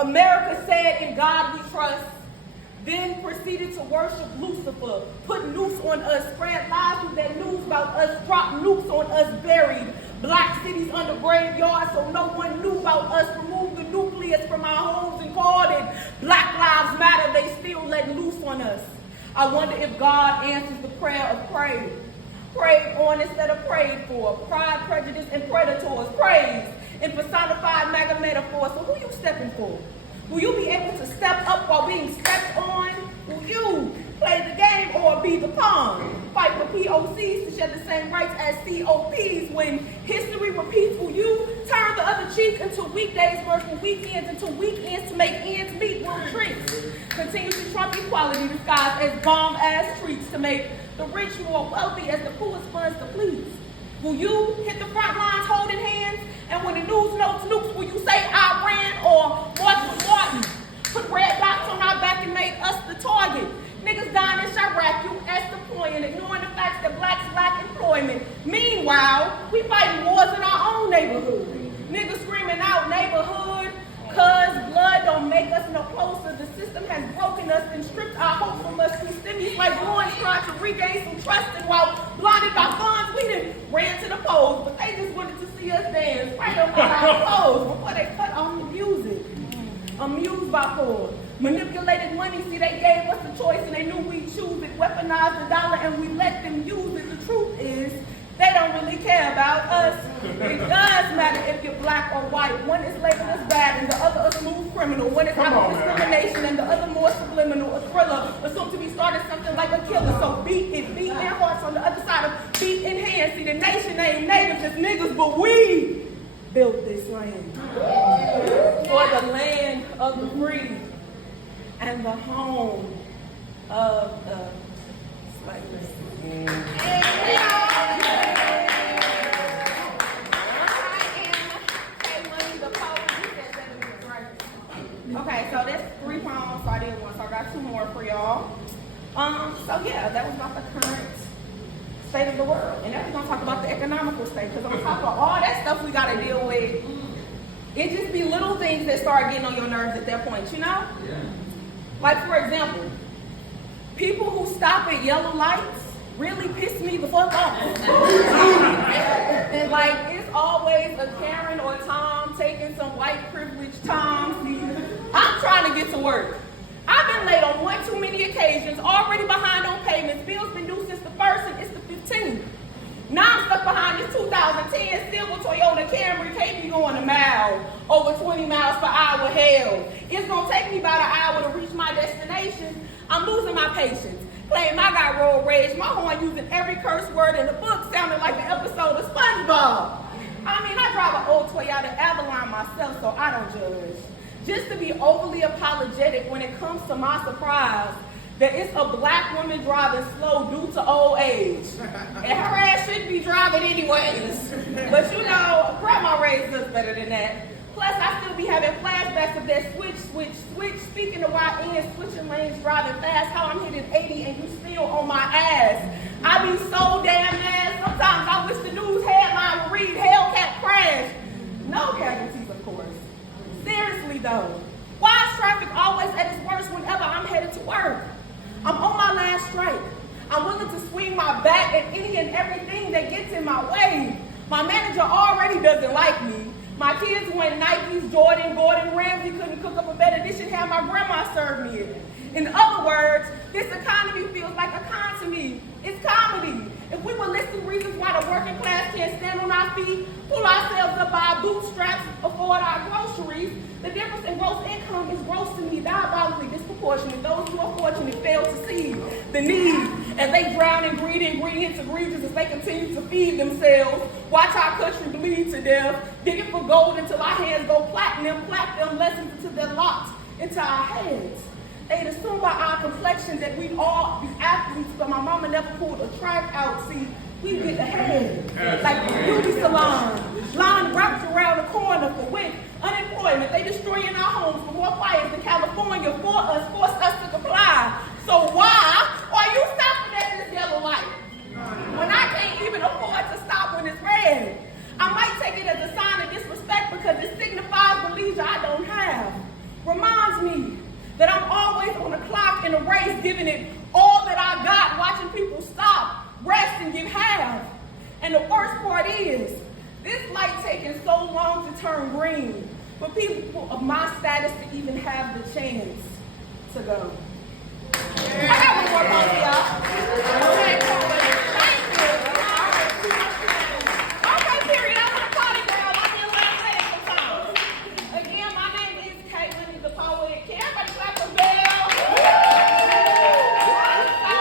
America said, "In God we trust," then proceeded to worship Lucifer, put noose on us, spread lies with that news about us, drop nukes on us, buried black cities under graveyards so no one knew about us, removed the nucleus from our homes and called it Black Lives Matter. They still let loose on us. I wonder if God answers the prayer of prayed. Prayed on instead of prayed for. Pride, prejudice, and predators. Praise in personified mega metaphors. So who you stepping for? Will you be able to step up while being stepped on? Will you play the game or be the pawn? Fight for POCs to share the same rights as COPs. When history repeats, will you turn the other cheek until weekdays working weekends, until weekends to make ends meet? Will treats continue to trump equality disguised as bomb-ass treats to make the rich more wealthy as the poorest funds to please? Will you hit the front lines holding hands? And when the news notes nukes, will you say I ran or Martin? Put red dots on our back and made us the target. Niggas dying in Chirac, U.S. deploying, ignoring the facts that blacks lack employment. Meanwhile, we fighting wars in our own neighborhood. Niggas screaming out neighborhood, cause blood don't make us no closer. The system has broken us and stripped our hope from us. Through stimulus like Lawrence trying to regain some trust, and while blinded by funds, we done ran to the polls. But they just wanted to see us dance right up on our clothes before they cut on the music. Amused by fraud. Manipulated money, see they gave us a choice and they knew we'd choose it. Weaponized the dollar and we let them use it. The truth is, they don't really care about us. It does matter if you're black or white. One is labeled as bad and the other a smooth criminal. One is out of discrimination and the other more subliminal. A thriller, assumed to be started something like a killer. So beat it, beat their hearts on the other side of beat in hand. See, the nation ain't native, just niggas, but we built this land. For the land of the free and the home of the slaves. Okay, so that's 3 poems, so I did one, so I got 2 more for y'all. So yeah, that was about the current state of the world. And then we're gonna talk about the economical state, because I'm gonna talk about all that stuff we gotta deal with. It just be little things that start getting on your nerves at that point, you know? Yeah. Like, for example, people who stop at yellow lights really piss me the fuck off. And like, it's always a Karen or Tom taking some white privilege Tom. I'm trying to get to work. I've been late on one too many occasions, already behind on payments. Bills been due since the 1st and it's the 15th. Now I'm stuck behind this 2010 silver Toyota Camry, take me going a mile, over 20 miles per hour. Hell, it's gonna take me about an hour to reach my destination. I'm losing my patience. Playing my guy road rage, my horn using every curse word in the book, sounding like an episode of SpongeBob. I mean, I drive an old Toyota Avalon myself, so I don't judge. Just to be overly apologetic when it comes to my surprise that it's a black woman driving slow due to old age. And her ass shouldn't be driving anyways. But you know, grandma raised us better than that. Plus, I still be having flashbacks of that switch. Speaking of YN, switching lanes, driving fast, how I'm hitting 80 and you still on my ass. I be so damn mad. Sometimes I wish the news headline would read, Hellcat crash. No casualties, of course. Seriously though, why is traffic always at its worst whenever I'm headed to work? I'm on my last strike. I'm willing to swing my back at any and everything that gets in my way. My manager already doesn't like me. My kids went Nikes, Jordan, Gordon Ramsay couldn't cook up a better dish and have my grandma serve me it. In other words, this economy feels like a con to me. It's comedy. If we were listing reasons why the working class can't stand on our feet, pull ourselves up by our bootstraps, afford our groceries, the difference in gross income is gross to me, diabolically disproportionate. Those who are fortunate fail to see the need, and they drown in greedy ingredients egregious as they continue to feed themselves. Watch our country bleed to death, digging for gold until our hands go platinum lessons until they're locked into our heads. They'd assume by our complexion that we'd all be athletes, but my mama never pulled a track out. See, we get ahead, like the beauty salon, line wrapped around the corner for wind, unemployment. They destroying our homes for more fires than California forced us to comply. So why are you stopping at this yellow light when I can't even afford to stop when it's red? I might take it as a sign of disrespect because it signifies the leisure I don't have. reminds me that I'm always on the clock in a race, giving it all that I got, watching people stop, rest, and give half. And the worst part is, this light taking so long to turn green for people of my status to even have the chance to go. I got one more poem, y'all. Thank you. Okay, period. I'm a party girl. I'm in last name sometimes. Again, my name is Caitlin, the poet. Can everybody clap for Belle? I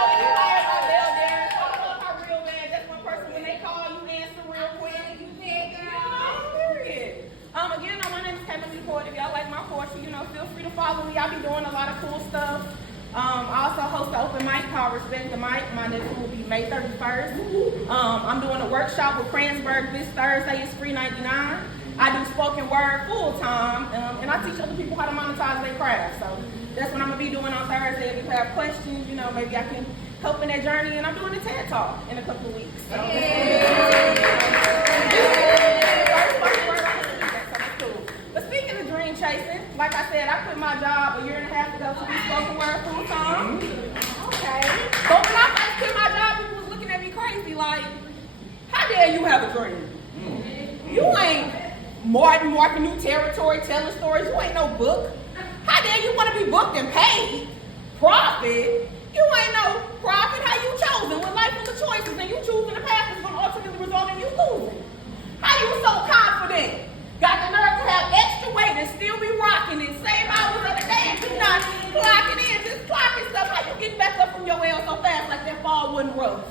love her real man. That's one person when they call you answer real quick. You think, period. Again, my name is Caitlin, the poet. If y'all like my poetry, feel free to follow me. I'll be doing a lot of cool stuff. I also host an open mic called Respect the Mic. My next one will be May 31st. I'm doing a workshop with Kransberg this Thursday. It's free $99. I do spoken word full time, and I teach other people how to monetize their craft. So that's what I'm gonna be doing on Thursday. If you have questions, maybe I can help in that journey. And I'm doing a TED Talk in a couple of weeks. So chasing. Like I said, I quit my job a year and a half ago to be spoken word full time. Okay. But when I first quit my job, people was looking at me crazy like, how dare you have a dream? You ain't marking new territory, telling stories. You ain't no book. How dare you want to be booked and paid? Profit? You ain't no profit. How you chosen? When life full of choices and you choosing the path that's going to ultimately result in you losing. How you so confident? Got the nerve to have extra weight and still be rocking it. Same hours of the day and you not clocking in, just clocking stuff. How you getting back up from your L so fast like that fall wasn't rough?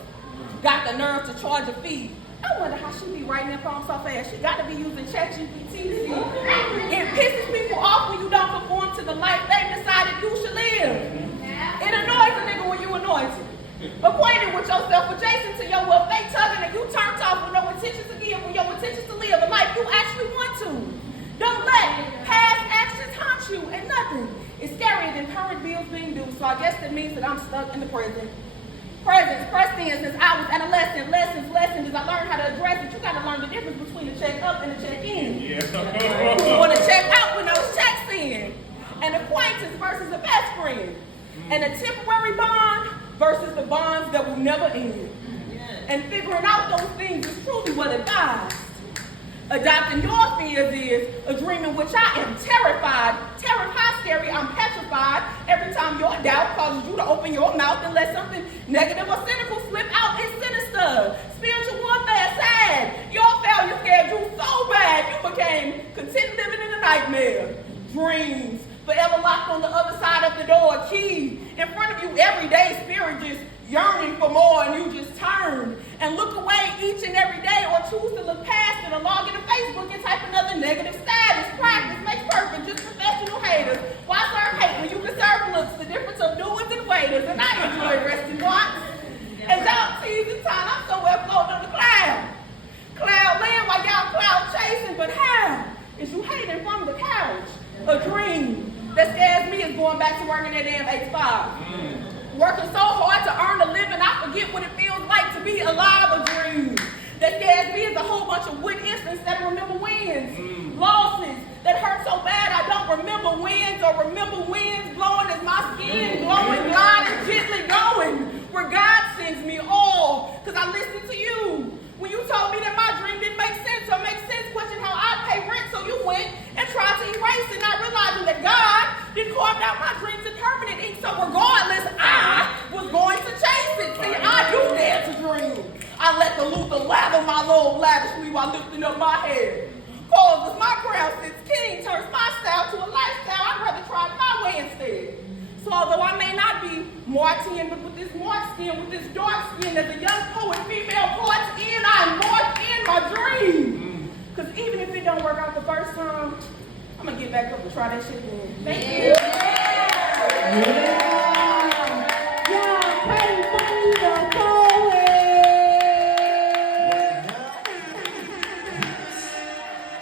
Got the nerve to charge a fee. I wonder how she be writing that poem so fast. She got to be using ChatGPT. It pisses people off when you don't conform to the life they decided you should live. It annoys a nigga when you anointed. Acquainted with yourself, adjacent to your will, fake tugging, and you turned off with no intentions to give, with your intentions to live a life you actually want to. Don't let past actions haunt you, and nothing is scarier than current bills being due. So I guess that means that I'm stuck in the present. Present since I was adolescent. Lessons as I learned how to address it. You got to learn the difference between a check up and a check in. You want to check out when those checks in. An acquaintance versus a best friend. And a temporary bond versus the bonds that will never end. And figuring out those things is truly well advised. Adopting your fears is a dream in which I am terrified. Scary, I'm petrified. Every time your doubt causes you to open your mouth and let something negative or cynical slip out, it's sinister. Spiritual warfare, sad. Your failure scared you so bad, you became content living in a nightmare. Dreams, forever locked on the other side of the door, key in front of you every day, spirit just yearning for more, and you just turn and look away each and every day, or choose to look past it, or log into Facebook and type another negative status. Practice makes perfect, just professional haters. Why serve hate when you can serve looks? The difference of doers and waiters, and I enjoy resting once. As y'all teasing time, I'm somewhere floating on the cloud land while y'all cloud chasing, but how is you hating from the couch? A dream that scares me is going back to working that damn 8 to 5. Working so hard to earn a living, I forget what it feels like to be alive. A dream that scares me is a whole bunch of win instances that I remember wins. Losses that hurt so bad I don't remember wins, or remember winds blowing as my skin glowing, gliding, gently going where God sends me all. Because I listened to you when you told me that my dream didn't make sense, or make sense, question how I pay rent, so you went and tried to erase it, not realizing that God didn't carve out my dreams in permanent ink. So regardless, I was going to chase it. See, I do dare to dream. I let the Luther lather my load lavishly while lifting up my head. Cause as my crown sits king, turns my style to a lifestyle, I'd rather try my way instead. So although I may not be Martian, but with this marked skin, with this dark skin, as a young poet, female poet's in, I'm marked in my dream. Because even if it don't work out the first time, I'm going to get back up and try that shit again. Thank you.